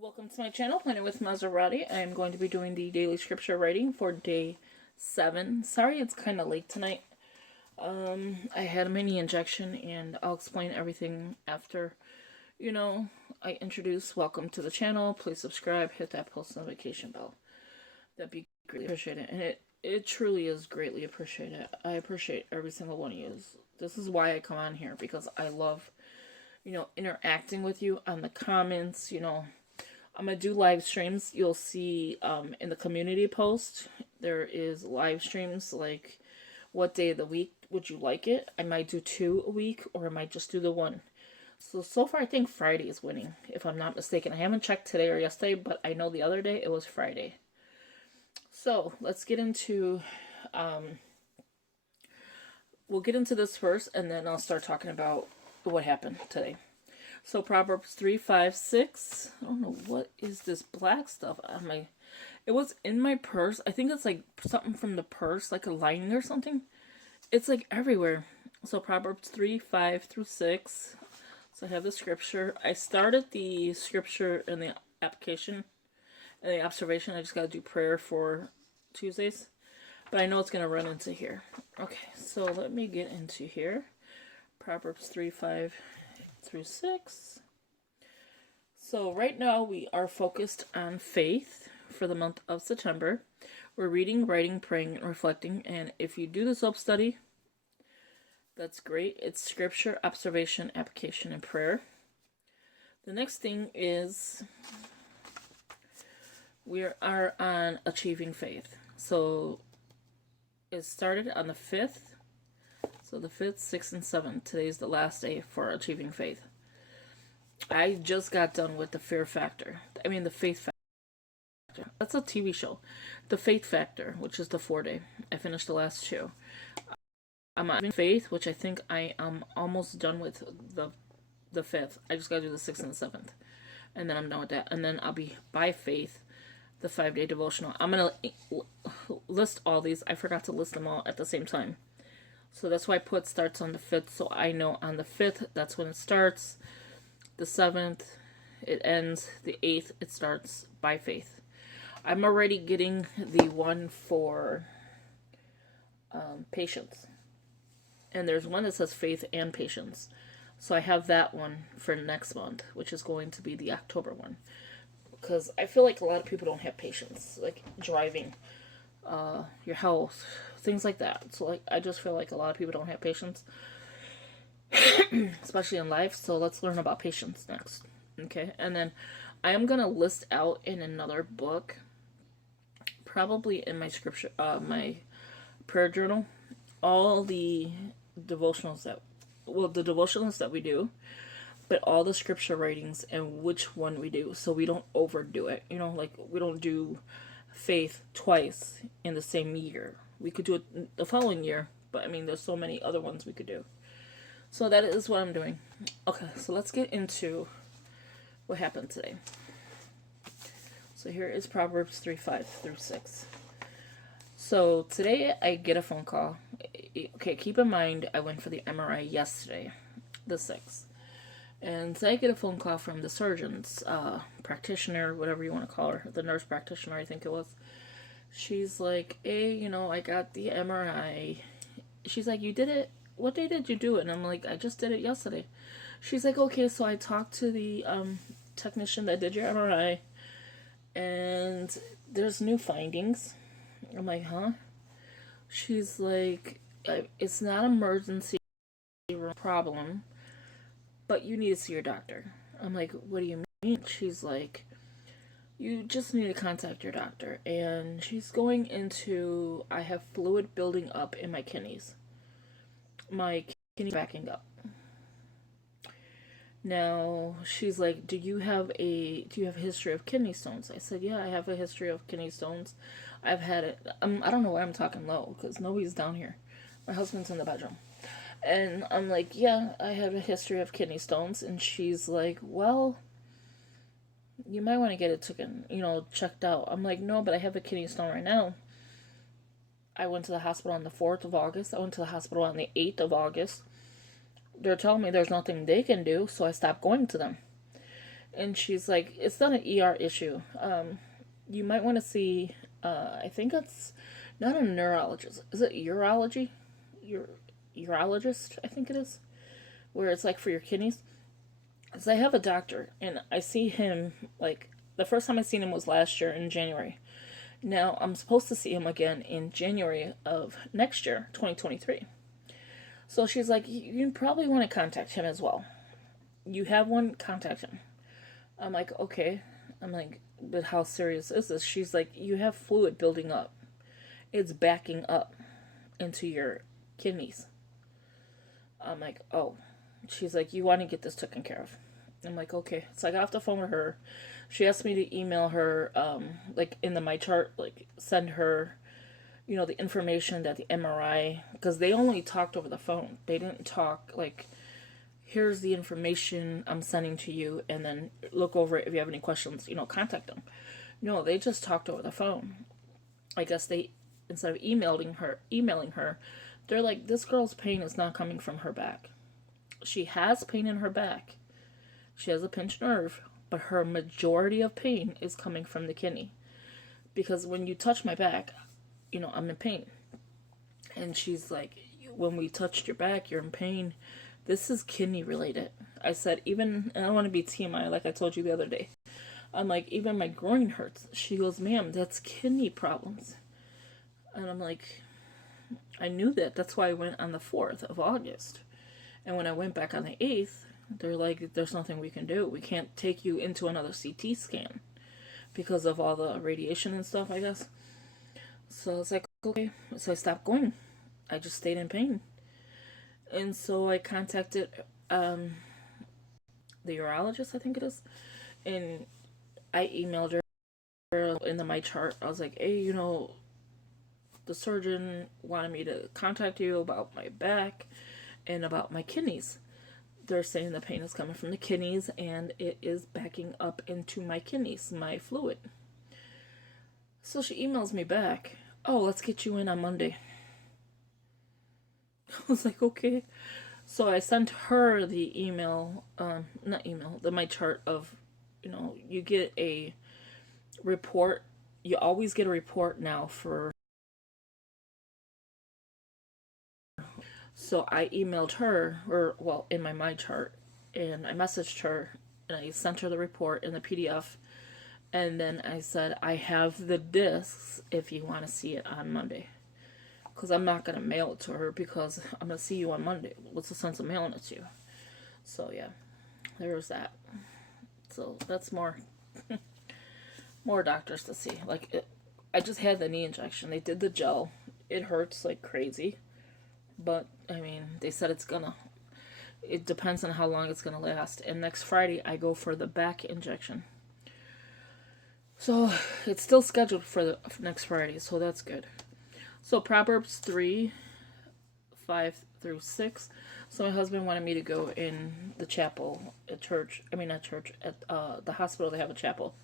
Welcome to my channel, Planning with Maserati. I am going to be doing the daily scripture writing for day 7. Sorry it's kind of late tonight. I had a mini injection and I'll explain everything after, I introduce. Welcome to the channel. Please subscribe, hit that post notification bell. That'd be greatly appreciated. And it truly is greatly appreciated. I appreciate every single one of you. This is why I come on here, because I love, interacting with you on the comments, I'm going to do live streams. You'll see in the community post, there is live streams, like what day of the week would you like it? I might do 2 a week, or I might just do the 1. So far I think Friday is winning, if I'm not mistaken. I haven't checked today or yesterday, but I know the other day it was Friday. So let's get into, we'll get into this first, and then I'll start talking about what happened today. So Proverbs 3, 5, 6. I don't know what is this black stuff on my... It was in my purse. I think it's like something from the purse, like a lining or something. It's like everywhere. So Proverbs 3, 5 through 6. So I have the scripture. I started the scripture in the application and the observation. I just got to do prayer for Tuesdays. But I know it's going to run into here. Okay, so let me get into here. Proverbs 3, 5 through 6. So right now we are focused on faith for the month of September. We're reading, writing, praying, and reflecting. And if you do the S.o.a.p Study, that's great. It's scripture, observation, application, and prayer. The next thing is we are on achieving faith. So it started on the 5th. So the 5th, 6th, and 7th. Today's the last day for achieving faith. I just got done with the Faith Factor. That's a TV show. The Faith Factor, which is the 4-day. I finished the last 2. I'm on faith, which I think I am almost done with the 5th. I just gotta do the 6th and the 7th. And then I'm done with that. And then I'll be by faith, the 5-day devotional. I'm gonna list all these. I forgot to list them all at the same time. So that's why I put starts on the 5th, so I know on the 5th, that's when it starts. The 7th, it ends. The 8th, it starts by faith. I'm already getting the one for patience. And there's one that says faith and patience. So I have that one for next month, which is going to be the October one. Because I feel like a lot of people don't have patience, like driving, your health, things like that. So like I just feel like a lot of people don't have patience, especially in life. So let's learn about patience next. Okay, and then I am gonna list out in another book, probably in my scripture, my prayer journal, all the devotionals that we do, but all the scripture writings and which one we do, so we don't overdo it. Like we don't do faith twice in the same year. We could do it the following year, but I mean there's so many other ones we could do. So that is what I'm doing. Okay, so let's get into what happened today. So here is Proverbs 3, 5 through 6. So today I get a phone call. Okay, keep in mind I went for the MRI yesterday, the 6th. And so I get a phone call from the surgeon's practitioner, whatever you want to call her, the nurse practitioner, I think it was. She's like, hey, I got the MRI. She's like, you did it? What day did you do it? And I'm like, I just did it yesterday. She's like, okay, so I talked to the technician that did your MRI, and there's new findings. I'm like, huh? She's like, it's not an emergency problem, but you need to see your doctor. I'm like, what do you mean? She's like, you just need to contact your doctor. And she's going into, I have fluid building up in my kidneys. My kidneys backing up. Now, she's like, do you have a history of kidney stones? I said, yeah, I have a history of kidney stones. I've had it. I don't know why I'm talking low, because nobody's down here. My husband's in the bedroom. And I'm like, yeah, I have a history of kidney stones. And she's like, well, you might want to get it checked out. I'm like, no, but I have a kidney stone right now. I went to the hospital on the 4th of August. I went to the hospital on the 8th of August. They're telling me there's nothing they can do, so I stopped going to them. And she's like, it's not an ER issue. You might want to see, I think it's not a neurologist. Is it urology? Urologist, I think it is. Where it's like for your kidneys. Because I have a doctor, and I see him, like, the first time I seen him was last year in January. Now, I'm supposed to see him again in January of next year, 2023. So she's like, you probably want to contact him as well. You have one, contact him. I'm like, okay. I'm like, but how serious is this? She's like, you have fluid building up. It's backing up into your kidneys. I'm like, oh. She's like, you want to get this taken care of. I'm like, okay. So I got off the phone with her. She asked me to email her, like in the My Chart, like send her, the information that the MRI, because they only talked over the phone. They didn't talk like, here's the information I'm sending to you, and then look over it. If you have any questions, contact them. No, they just talked over the phone. I guess they, instead of emailing her, they're like, this girl's pain is not coming from her back. She has pain in her back. She has a pinched nerve, but her majority of pain is coming from the kidney. Because when you touch my back, I'm in pain. And she's like, when we touched your back, you're in pain. This is kidney related. I said, and I don't want to be TMI like I told you the other day. I'm like, even my groin hurts. She goes, ma'am, that's kidney problems. And I'm like, I knew that. That's why I went on the 4th of August. And when I went back on the 8th, they're like, there's nothing we can do. We can't take you into another CT scan because of all the radiation and stuff, I guess. So I was like, okay. So I stopped going. I just stayed in pain. And so I contacted the urologist, I think it is. And I emailed her in the My Chart. I was like, hey, the surgeon wanted me to contact you about my back and about my kidneys. They're saying the pain is coming from the kidneys and it is backing up into my kidneys, my fluid. So she emails me back, oh, let's get you in on Monday. I was like, okay. So I sent her the email, the My Chart of, you get a report. You always get a report now for. So I emailed her, in my Chart, and I messaged her, and I sent her the report in the PDF, and then I said, I have the discs if you want to see it on Monday. Because I'm not going to mail it to her because I'm going to see you on Monday. What's the sense of mailing it to you? So, yeah, there's that. So, that's more doctors to see. Like, I just had the knee injection. They did the gel. It hurts like crazy. But, I mean, they said it depends on how long it's going to last. And next Friday, I go for the back injection. So, it's still scheduled for next Friday, so that's good. So, Proverbs 3, 5 through 6. So, my husband wanted me to go in the chapel at church. I mean, not church. At the hospital, they have a chapel.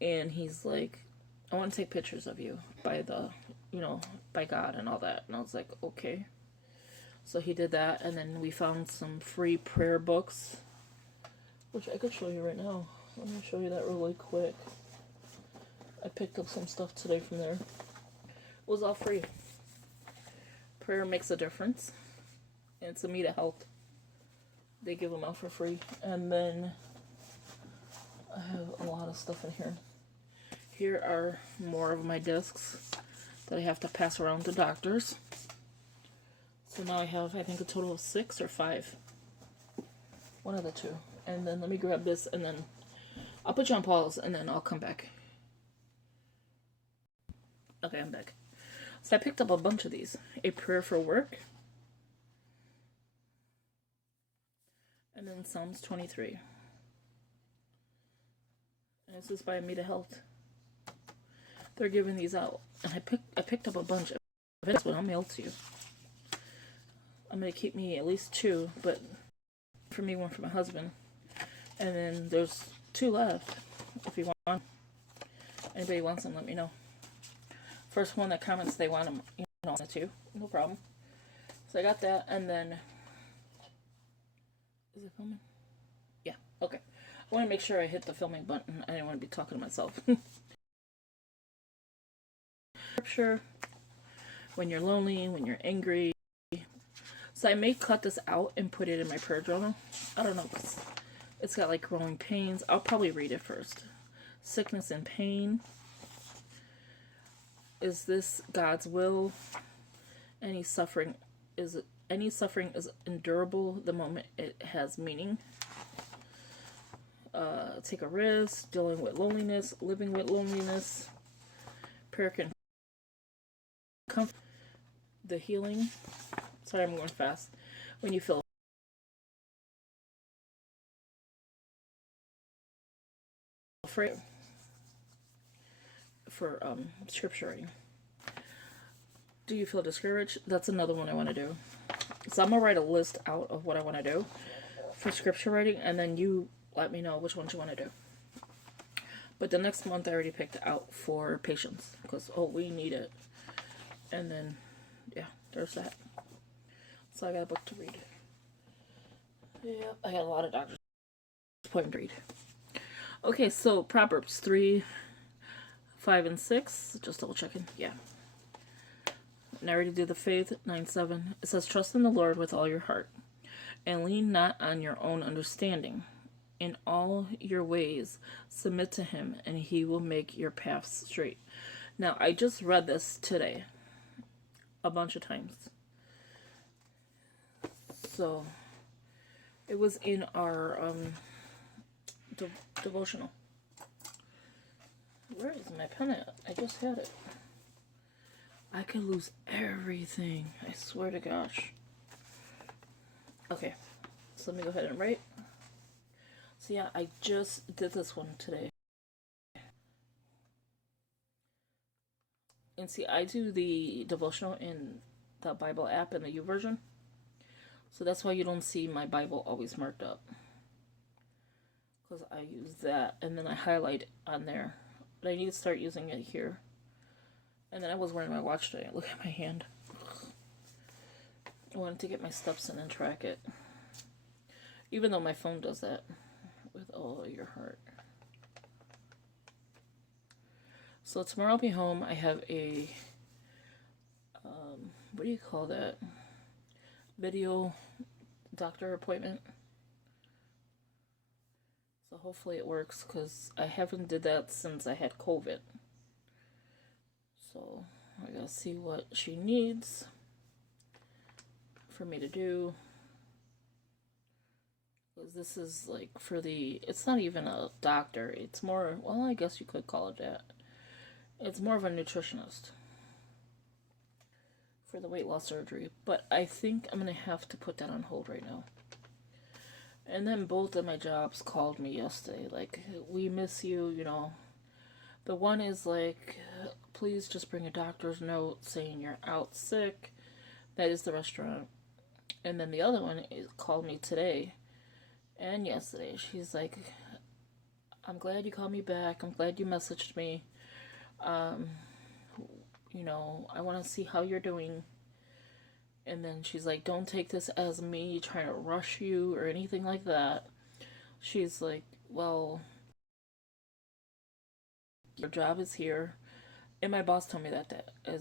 And he's like, I want to take pictures of you by by God and all that. And I was like, okay. So he did that, and then we found some free prayer books, which I could show you right now. Let me show you that really quick. I picked up some stuff today from there. It was all free. Prayer Makes a Difference. And it's a Meet at Health. They give them out for free. And then I have a lot of stuff in here. Here are more of my discs that I have to pass around to doctors. So now I have, I think, a total of 6 or 5. One of the two. And then let me grab this, and then I'll put you on pause, and then I'll come back. Okay, I'm back. So I picked up a bunch of these. A Prayer for Work. And then Psalms 23. And this is by Meet at Health. They're giving these out. And I picked up a bunch of this one. I'll mail to you. I'm going to keep me at least 2, but for me, 1 for my husband. And then there's 2 left, if you want. Anybody wants them, let me know. First one that comments they want them, too. No problem. So I got that, and then... Is it filming? Yeah, okay. I want to make sure I hit the filming button. I didn't want to be talking to myself. Scripture, when you're lonely, when you're angry. So I may cut this out and put it in my prayer journal. I don't know. It's got like growing pains. I'll probably read it first. Sickness and pain. Is this God's will? Any suffering is endurable the moment it has meaning. Take a risk. Dealing with loneliness. Living with loneliness. Prayer can comfort. The healing. Sorry, I'm going fast. When you feel afraid. For scripture writing. Do you feel discouraged? That's another one I want to do. So I'm going to write a list out of what I want to do for scripture writing, and then you let me know which ones you want to do. But the next month I already picked out for patience, because, we need it. And then, yeah, there's that. So I got a book to read. Yeah, I got a lot of doctors' appointment to read. Okay, so Proverbs 3, 5, and 6. Just double checking. Yeah. And I already did the faith, 9, 7. It says, trust in the Lord with all your heart, and lean not on your own understanding. In all your ways, submit to him, and he will make your paths straight. Now, I just read this today a bunch of times. So, it was in our devotional. Where is my pen at? I just had it. I could lose everything. I swear to gosh. Okay, so let me go ahead and write. So yeah, I just did this one today. And see, I do the devotional in the Bible app in the YouVersion. So that's why you don't see my Bible always marked up. Because I use that and then I highlight on there. But I need to start using it here. And then I was wearing my watch today. Look at my hand. I wanted to get my steps in and track it. Even though my phone does that. With all your heart. So tomorrow I'll be home. I have a, what do you call that? Video doctor appointment. So hopefully it works, because I haven't did that since I had COVID. So I gotta see what she needs for me to do. Because this is like for it's not even a doctor. It's more, well, I guess you could call it that. It's more of a nutritionist for the weight loss surgery. But I think I'm going to have to put that on hold right now. And then both of my jobs called me yesterday. Like, we miss you, you know. The one is like, please just bring a doctor's note saying you're out sick. That is the restaurant. And then the other one called me today and yesterday. She's like, I'm glad you called me back. I'm glad you messaged me. You know, I want to see how you're doing. And then she's like, don't take this as me trying to rush you or anything like that. She's like, well, your job is here. And my boss told me that as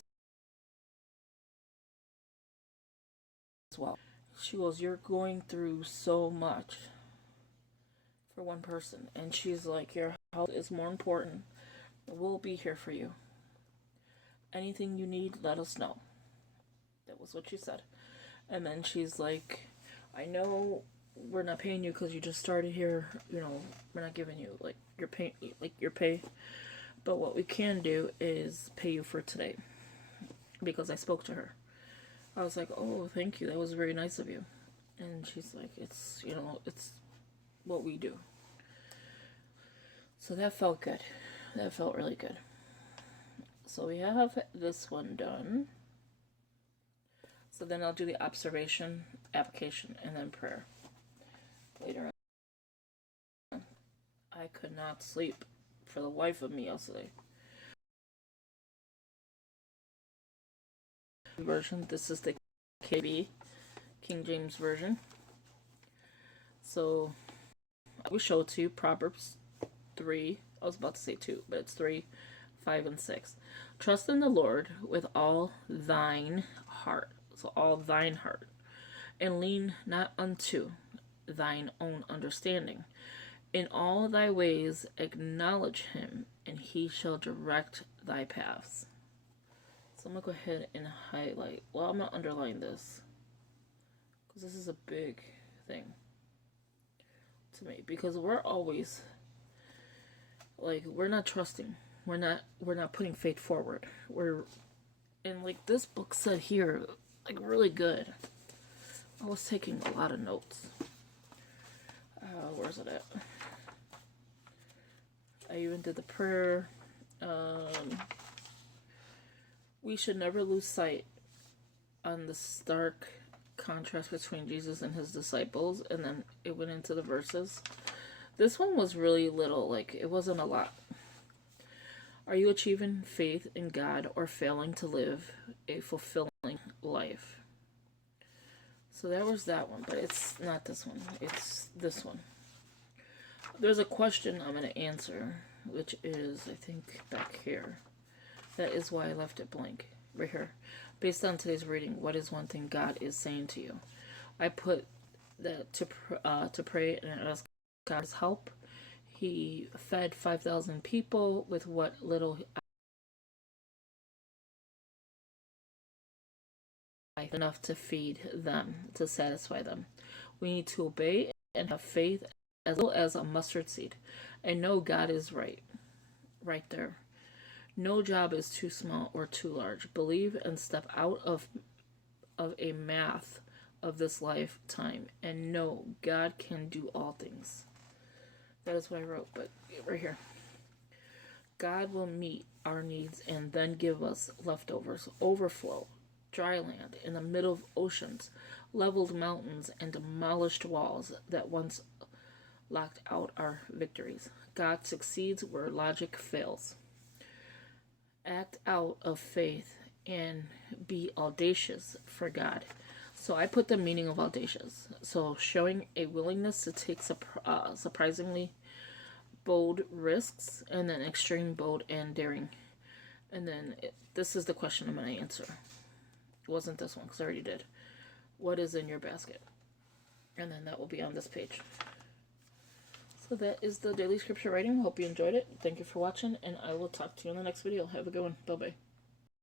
well. She goes, you're going through so much for one person. And she's like, your health is more important. We'll be here for you. Anything you need, let us know. That was what she said. And then she's like, I know we're not paying you because you just started here. You know, we're not giving you your pay. But what we can do is pay you for today. Because I spoke to her. I was like, oh, thank you. That was very nice of you. And she's like, it's what we do. So that felt good. That felt really good. So we have this one done. So then I'll do the observation, application, and then prayer later on. I could not sleep for the life of me yesterday. Version. This is the KB, King James Version. So will show it to you. Proverbs 3. I was about to say 2, but it's 3, 5, and 6. Trust in the Lord with all thine heart. So all thine heart. And lean not unto thine own understanding. In all thy ways acknowledge him, and he shall direct thy paths. So I'm going to go ahead and highlight. Well, I'm going to underline this, because this is a big thing to me. Because we're always, like, we're not trusting. We're not putting faith forward. And like this book said here, like really good. I was taking a lot of notes. Where's it at? I even did the prayer. We should never lose sight on the stark contrast between Jesus and his disciples. And then it went into the verses. This one was really little. Like, it wasn't a lot. Are you achieving faith in God or failing to live a fulfilling life? So that was that one, but it's not this one. It's this one. There's a question I'm going to answer, which is, I think, back here. That is why I left it blank. Right here. Based on today's reading, what is one thing God is saying to you? I put that to pray and ask God's help. He fed 5,000 people with what little enough to feed them, to satisfy them. We need to obey and have faith as little as a mustard seed. And know God is right there. No job is too small or too large. Believe and step out of a math of this lifetime and know God can do all things. That is what I wrote, but right here. God will meet our needs and then give us leftovers, overflow, dry land in the middle of oceans, leveled mountains, and demolished walls that once locked out our victories. God succeeds where logic fails. Act out of faith and be audacious for God. So I put the meaning of audacious. So showing a willingness to take surprisingly bold risks, and then extreme bold and daring. And then this is the question I'm going to answer. It wasn't this one because I already did. What is in your basket? And then that will be on this page. So that is the daily scripture writing. Hope you enjoyed it. Thank you for watching, and I will talk to you in the next video. Have a good one. Bye-bye.